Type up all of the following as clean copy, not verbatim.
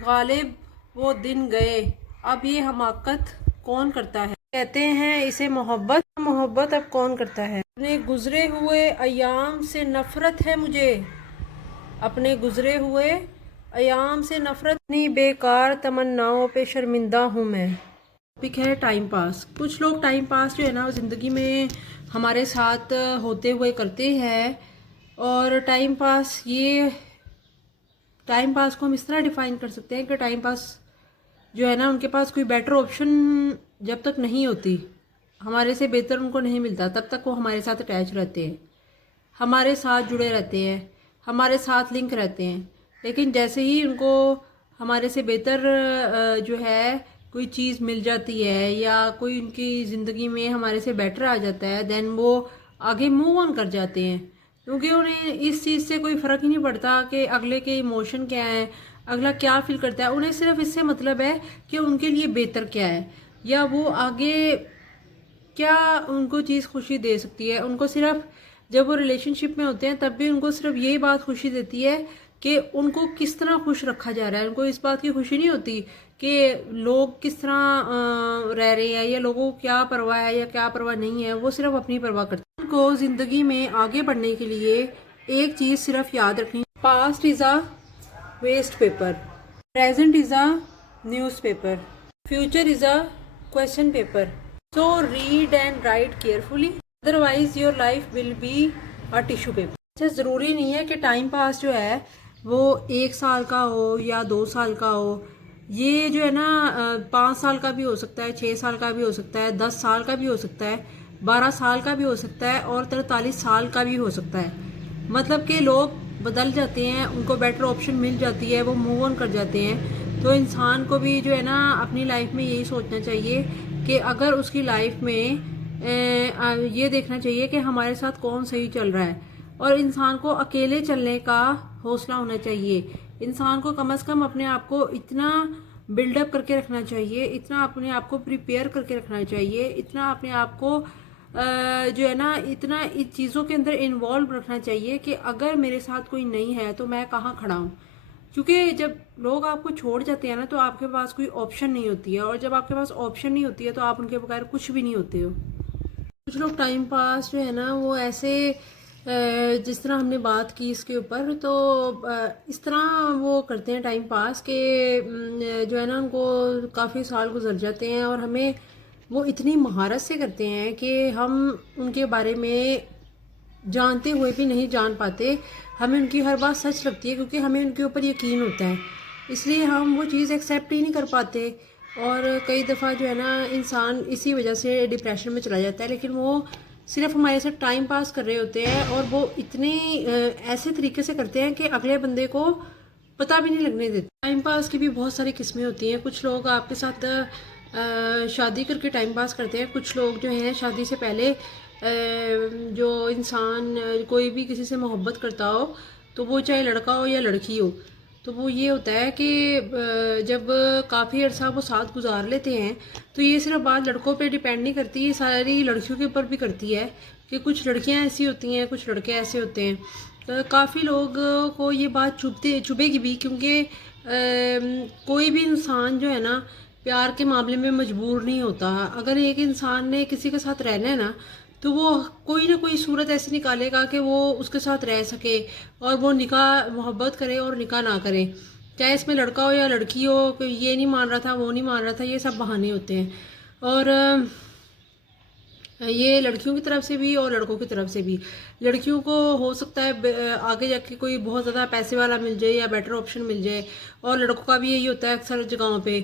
غالب وہ دن گئے، اب یہ حماقت کون کرتا ہے؟ کہتے ہیں اسے محبت، محبت اب کون کرتا ہے؟ اپنے گزرے ہوئے ایام سے نفرت ہے مجھے، اپنے گزرے ہوئے ایام سے نفرت، اپنی بیکار تمناؤں پہ شرمندہ ہوں میں۔ ٹاپک ہے ٹائم پاس۔ کچھ لوگ ٹائم پاس جو ہے نا زندگی میں ہمارے ساتھ ہوتے ہوئے کرتے ہیں، اور ٹائم پاس کو ہم اس طرح ڈیفائن کر سکتے ہیں کہ ٹائم پاس جو ہے نا ان کے پاس کوئی بیٹر آپشن جب تک نہیں ہوتی، ہمارے سے بہتر ان کو نہیں ملتا، تب تک وہ ہمارے ساتھ اٹیچ رہتے ہیں، ہمارے ساتھ جڑے رہتے ہیں، ہمارے ساتھ لنک رہتے ہیں۔ لیکن جیسے ہی ان کو ہمارے سے بہتر جو ہے کوئی چیز مل جاتی ہے، یا کوئی ان کی زندگی میں ہمارے سے بیٹر آ جاتا ہے، دین وہ آگے موو آن کر جاتے ہیں، کیونکہ انہیں اس چیز سے کوئی فرق ہی نہیں پڑتا کہ اگلے کے ایموشن کیا ہیں، اگلا کیا فیل کرتا ہے۔ انہیں صرف اس سے مطلب ہے کہ ان کے لیے بہتر کیا ہے، یا وہ آگے کیا ان کو چیز خوشی دے سکتی ہے۔ ان کو صرف جب وہ ریلیشن شپ میں ہوتے ہیں تب بھی ان کو صرف یہی بات خوشی دیتی ہے کہ ان کو کس طرح خوش رکھا جا رہا ہے۔ ان کو اس بات کی خوشی نہیں ہوتی کہ لوگ کس طرح رہ رہے ہیں، یا لوگوں کو کیا پرواہ ہے یا کیا پرواہ نہیں ہے، وہ صرف اپنی پرواہ کرتے ہیں۔ ان کو زندگی میں آگے بڑھنے کے لیے ایک چیز صرف یاد رکھنی، past is a waste paper, present is a newspaper, future is a question paper, so read and write carefully, otherwise your life will be a tissue paper. اچھا، ضروری نہیں ہے کہ ٹائم پاس جو ہے وہ 1 سال کا ہو یا 2 سال کا ہو، یہ جو ہے نا 5 سال کا بھی ہو سکتا ہے، 6 سال کا بھی ہو سکتا ہے، 10 سال کا بھی ہو سکتا ہے، 12 سال کا بھی ہو سکتا ہے، اور 43 سال کا بھی ہو سکتا ہے۔ مطلب کہ لوگ بدل جاتے ہیں، ان کو بیٹر آپشن مل جاتی ہے، وہ موو آن کر جاتے ہیں۔ تو انسان کو بھی جو ہے نا اپنی لائف میں یہی سوچنا چاہیے کہ اگر اس کی لائف میں یہ دیکھنا چاہیے کہ ہمارے ساتھ کون صحیح چل رہا ہے، اور انسان کو اکیلے چلنے کا حوصلہ ہونا چاہیے۔ انسان کو کم از کم اپنے آپ کو اتنا بلڈ اپ کر کے رکھنا چاہیے، اتنا اپنے آپ کو پریپیئر کر کے رکھنا چاہیے، اتنا اپنے آپ کو جو ہے نا اتنا ان چیزوں کے اندر انوالو رکھنا چاہیے کہ اگر میرے ساتھ کوئی نہیں ہے تو میں کہاں کھڑا ہوں۔ کیونکہ جب لوگ آپ کو چھوڑ جاتے ہیں نا تو آپ کے پاس کوئی آپشن نہیں ہوتی ہے، اور جب آپ کے پاس آپشن نہیں ہوتی ہے تو آپ ان کے بغیر کچھ بھی نہیں ہوتے ہو۔ کچھ لوگ ٹائم پاس جو ہے نا وہ ایسے جس طرح ہم نے بات کی اس کے اوپر، تو اس طرح وہ کرتے ہیں ٹائم پاس کہ جو ہے نا ان کو کافی سال گزر جاتے ہیں، اور ہمیں وہ اتنی مہارت سے کرتے ہیں کہ ہم ان کے بارے میں جانتے ہوئے بھی نہیں جان پاتے، ہمیں ان کی ہر بات سچ لگتی ہے کیونکہ ہمیں ان کے اوپر یقین ہوتا ہے، اس لیے ہم وہ چیز ایکسیپٹ ہی نہیں کر پاتے، اور کئی دفعہ جو ہے نا انسان اسی وجہ سے ڈپریشن میں چلا جاتا ہے۔ لیکن وہ صرف ہمارے ساتھ ٹائم پاس کر رہے ہوتے ہیں، اور وہ اتنے ایسے طریقے سے کرتے ہیں کہ اگلے بندے کو پتہ بھی نہیں لگنے دیتے۔ ٹائم پاس کی بھی بہت ساری قسمیں ہوتی ہیں۔ کچھ لوگ آپ کے ساتھ شادی کر کے ٹائم پاس کرتے ہیں، کچھ لوگ جو ہیں شادی سے پہلے جو انسان کوئی بھی کسی سے محبت کرتا ہو تو وہ چاہے لڑکا ہو یا لڑکی ہو، تو وہ یہ ہوتا ہے کہ جب کافی عرصہ وہ ساتھ گزار لیتے ہیں تو یہ صرف بات لڑکوں پہ ڈیپینڈ نہیں کرتی، یہ ساری لڑکیوں کے اوپر بھی کرتی ہے کہ کچھ لڑکیاں ایسی ہوتی ہیں، کچھ لڑکے ایسے ہوتے ہیں۔ تو کافی لوگ کو یہ بات چبھے گی بھی، کیونکہ کوئی بھی انسان جو ہے نا پیار کے معاملے میں مجبور نہیں ہوتا۔ اگر ایک انسان نے کسی کے ساتھ رہنا ہے نا تو وہ کوئی نہ کوئی صورت ایسی نکالے گا کہ وہ اس کے ساتھ رہ سکے، اور وہ نکاح محبت کرے اور نکاح نہ کرے، چاہے اس میں لڑکا ہو یا لڑکی ہو، کہ یہ نہیں مان رہا تھا، وہ نہیں مان رہا تھا، یہ سب بہانے ہوتے ہیں۔ اور یہ لڑکیوں کی طرف سے بھی اور لڑکوں کی طرف سے بھی۔ لڑکیوں کو ہو سکتا ہے آگے جا کے کوئی بہت زیادہ پیسے والا مل جائے یا بیٹر آپشن مل جائے، اور لڑکوں کا بھی یہی ہوتا ہے اکثر جگہوں پہ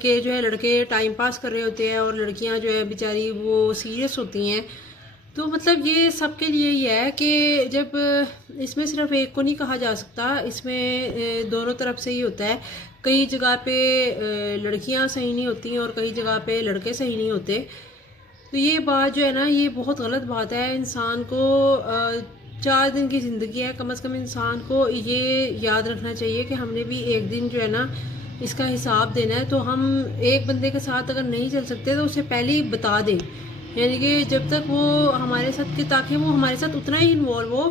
کہ جو ہے لڑکے ٹائم پاس کر رہے ہوتے ہیں اور لڑکیاں جو ہے بیچاری وہ سیریس ہوتی ہیں۔ تو مطلب یہ سب کے لیے ہی ہے کہ جب اس میں صرف ایک کو نہیں کہا جا سکتا، اس میں دونوں طرف سے ہی ہوتا ہے۔ کئی جگہ پہ لڑکیاں صحیح نہیں ہوتی اور کئی جگہ پہ لڑکے صحیح نہیں ہوتے۔ تو یہ بات جو ہے نا یہ بہت غلط بات ہے۔ انسان کو 4 دن کی زندگی ہے، کم از کم انسان کو یہ یاد رکھنا چاہیے کہ ہم نے بھی ایک دن جو ہے نا اس کا حساب دینا ہے۔ تو ہم ایک بندے کے ساتھ اگر نہیں چل سکتے تو اسے پہلے ہی بتا دیں، یعنی کہ جب تک وہ ہمارے ساتھ، کہ تاکہ وہ ہمارے ساتھ اتنا ہی انوالو ہو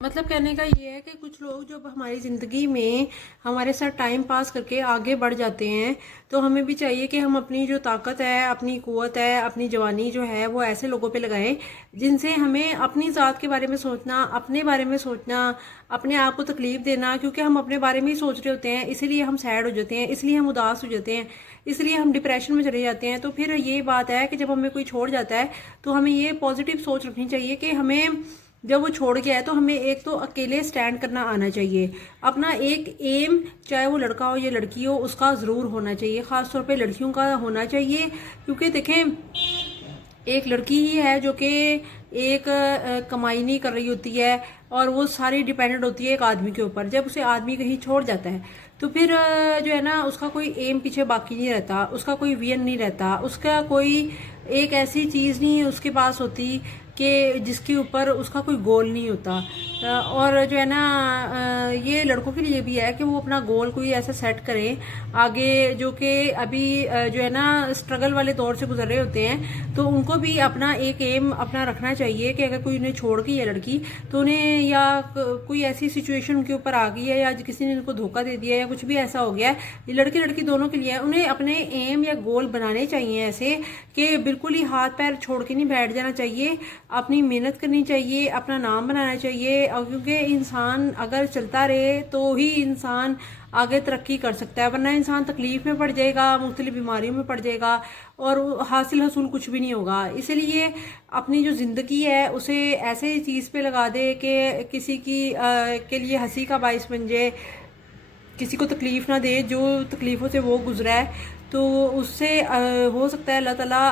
مطلب کہنے کا یہ ہے کہ کچھ لوگ جب ہماری زندگی میں ہمارے ساتھ ٹائم پاس کر کے آگے بڑھ جاتے ہیں تو ہمیں بھی چاہیے کہ ہم اپنی جو طاقت ہے، اپنی قوت ہے، اپنی جوانی جو ہے وہ ایسے لوگوں پہ لگائیں جن سے ہمیں اپنی ذات کے بارے میں سوچنا، اپنے بارے میں سوچنا، اپنے آپ کو تکلیف دینا، کیونکہ ہم اپنے بارے میں ہی سوچ رہے ہوتے ہیں، اسی لیے ہم سیڈ ہو جاتے ہیں، اس لیے ہم اداس ہو جاتے ہیں، اس لیے ہم ڈپریشن میں چلے جاتے ہیں۔ تو پھر یہ بات ہے کہ جب ہمیں کوئی چھوڑ جاتا ہے تو ہمیں یہ پازیٹیو سوچ رکھنی چاہیے کہ ہمیں جب وہ چھوڑ گیا ہے تو ہمیں ایک تو اکیلے سٹینڈ کرنا آنا چاہیے، اپنا ایک ایم چاہے وہ لڑکا ہو یا لڑکی ہو اس کا ضرور ہونا چاہیے، خاص طور پہ لڑکیوں کا ہونا چاہیے، کیونکہ دیکھیں ایک لڑکی ہی ہے جو کہ ایک کمائی نہیں کر رہی ہوتی ہے اور وہ ساری ڈیپینڈنٹ ہوتی ہے ایک آدمی کے اوپر۔ جب اسے آدمی کہیں چھوڑ جاتا ہے تو پھر جو ہے نا اس کا کوئی ایم پیچھے باقی نہیں رہتا، اس کا کوئی وین نہیں رہتا، اس کا کوئی ایک ایسی چیز نہیں اس کے پاس ہوتی کہ جس کے اوپر اس کا کوئی گول نہیں ہوتا۔ اور جو ہے نا یہ لڑکوں کے لیے بھی ہے کہ وہ اپنا گول کوئی ایسا سیٹ کریں آگے، جو کہ ابھی جو ہے نا اسٹرگل والے دور سے گزر رہے ہوتے ہیں، تو ان کو بھی اپنا ایک ایم اپنا رکھنا چاہیے کہ اگر کوئی انہیں چھوڑ گئی ہے لڑکی تو انہیں، یا کوئی ایسی سچویشن ان کے اوپر آ گئی ہے یا کسی نے ان کو دھوکہ دے دیا ہے یا کچھ بھی ایسا ہو گیا ہے، یہ لڑکی لڑکی دونوں کے لیے ہے، انہیں اپنے ایم یا گول بنانے چاہیے ایسے کہ بالکل ہی ہاتھ پیر چھوڑ کے نہیں بیٹھ جانا چاہیے، اپنی محنت کرنی چاہیے، اپنا نام بنانا چاہیے، کیونکہ انسان اگر چلتا رہے تو ہی انسان آگے ترقی کر سکتا ہے، ورنہ انسان تکلیف میں پڑ جائے گا، مختلف بیماریوں میں پڑ جائے گا اور حاصل حصول کچھ بھی نہیں ہوگا۔ اسی لیے اپنی جو زندگی ہے اسے ایسے چیز پہ لگا دے کہ کسی کی کے لیے ہنسی کا باعث بن جائے، کسی کو تکلیف نہ دے، جو تکلیفوں سے وہ گزرا ہے تو اس سے ہو سکتا ہے اللہ تعالیٰ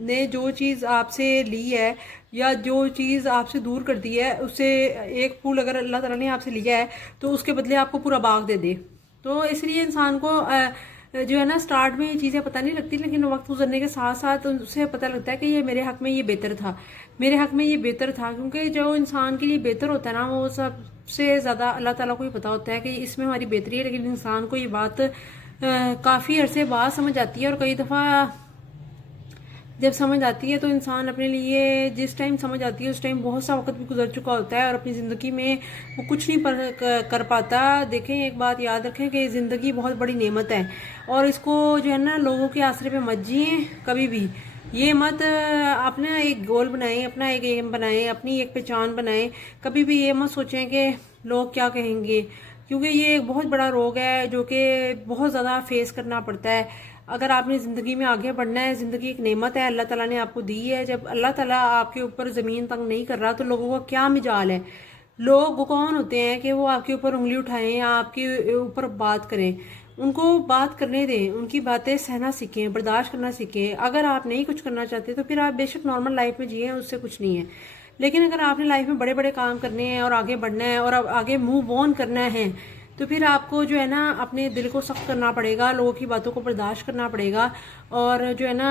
نے جو چیز آپ سے لی ہے یا جو چیز آپ سے دور کر دی ہے، اس سے ایک پھول اگر اللہ تعالیٰ نے آپ سے لیا ہے تو اس کے بدلے آپ کو پورا باغ دے دے۔ تو اس لیے انسان کو جو ہے نا سٹارٹ میں یہ چیزیں پتہ نہیں لگتی، لیکن وقت گزرنے کے ساتھ ساتھ اسے پتہ لگتا ہے کہ یہ میرے حق میں یہ بہتر تھا، میرے حق میں یہ بہتر تھا، کیونکہ جو انسان کے لیے بہتر ہوتا ہے نا وہ سب سے زیادہ اللہ تعالیٰ کو ہی پتہ ہوتا ہے کہ اس میں ہماری بہتری ہے، لیکن انسان کو یہ بات کافی عرصے بعد سمجھ آتی ہے، اور کئی دفعہ جب سمجھ آتی ہے تو انسان اپنے لیے جس ٹائم سمجھ آتی ہے اس ٹائم بہت سا وقت بھی گزر چکا ہوتا ہے اور اپنی زندگی میں وہ کچھ نہیں کر پاتا۔ دیکھیں ایک بات یاد رکھیں کہ زندگی بہت بڑی نعمت ہے اور اس کو جو ہے نا لوگوں کے آسرے پہ مت جئیں کبھی بھی، یہ مت اپنا ایک گول بنائیں، اپنا ایک ایم بنائیں، اپنی ایک پہچان بنائیں، کبھی بھی یہ مت سوچیں کہ لوگ کیا کہیں گے، کیونکہ یہ ایک بہت بڑا روگ ہے جو کہ بہت زیادہ فیس کرنا پڑتا ہے۔ اگر آپ نے زندگی میں آگے بڑھنا ہے، زندگی ایک نعمت ہے اللہ تعالیٰ نے آپ کو دی ہے، جب اللہ تعالیٰ آپ کے اوپر زمین تنگ نہیں کر رہا تو لوگوں کا کیا مجال ہے؟ لوگ وہ کون ہوتے ہیں کہ وہ آپ کے اوپر انگلی اٹھائیں یا آپ کے اوپر بات کریں؟ ان کو بات کرنے دیں، ان کی باتیں سہنا سیکھیں، برداشت کرنا سیکھیں۔ اگر آپ نہیں کچھ کرنا چاہتے تو پھر آپ بے شک نارمل لائف میں جئیں، اس سے کچھ نہیں ہے، لیکن اگر آپ نے لائف میں بڑے بڑے کام کرنے ہیں اور آگے بڑھنا ہے اور آگے موو آن کرنا ہے تو پھر آپ کو جو ہے نا اپنے دل کو سخت کرنا پڑے گا، لوگوں کی باتوں کو برداشت کرنا پڑے گا۔ اور جو ہے نا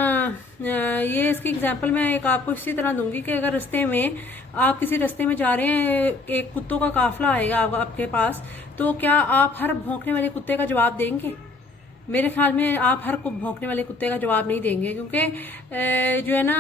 یہ اس کی اگزامپل میں ایک آپ کو اسی طرح دوں گی کہ اگر رستے میں آپ کسی رستے میں جا رہے ہیں، ایک کتوں کا قافلہ آئے گا آپ کے پاس، تو کیا آپ ہر بھونکنے والے کتے کا جواب دیں گے؟ میرے خیال میں آپ ہر بھونکنے والے کتے کا جواب نہیں دیں گے، کیونکہ جو ہے نا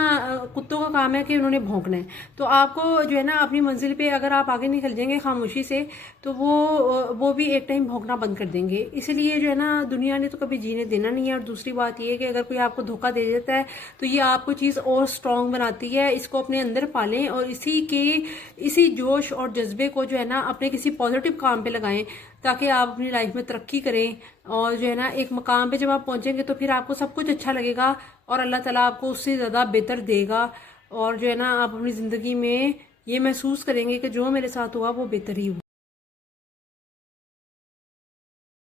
کتوں کا کام ہے کہ انہوں نے بھونکنا ہے، تو آپ کو جو ہے نا اپنی منزل پہ اگر آپ آگے نکل جائیں گے خاموشی سے تو وہ بھی ایک ٹائم بھونکنا بند کر دیں گے۔ اسی لیے جو ہے نا دنیا نے تو کبھی جینے دینا نہیں ہے۔ اور دوسری بات یہ ہے کہ اگر کوئی آپ کو دھوکہ دے دیتا ہے تو یہ آپ کو چیز اور سٹرونگ بناتی ہے، اس کو اپنے اندر پالیں اور اسی جوش اور جذبے کو جو ہے نا اپنے کسی پازیٹیو کام پہ لگائیں تاکہ آپ اپنی لائف میں ترقی کریں، اور جو ہے نا ایک مقام پہ جب آپ پہنچیں گے تو پھر آپ کو سب کچھ اچھا لگے گا اور اللہ تعالیٰ آپ کو اس سے زیادہ بہتر دے گا، اور جو ہے نا آپ اپنی زندگی میں یہ محسوس کریں گے کہ جو میرے ساتھ ہوا وہ بہتر ہی ہوا۔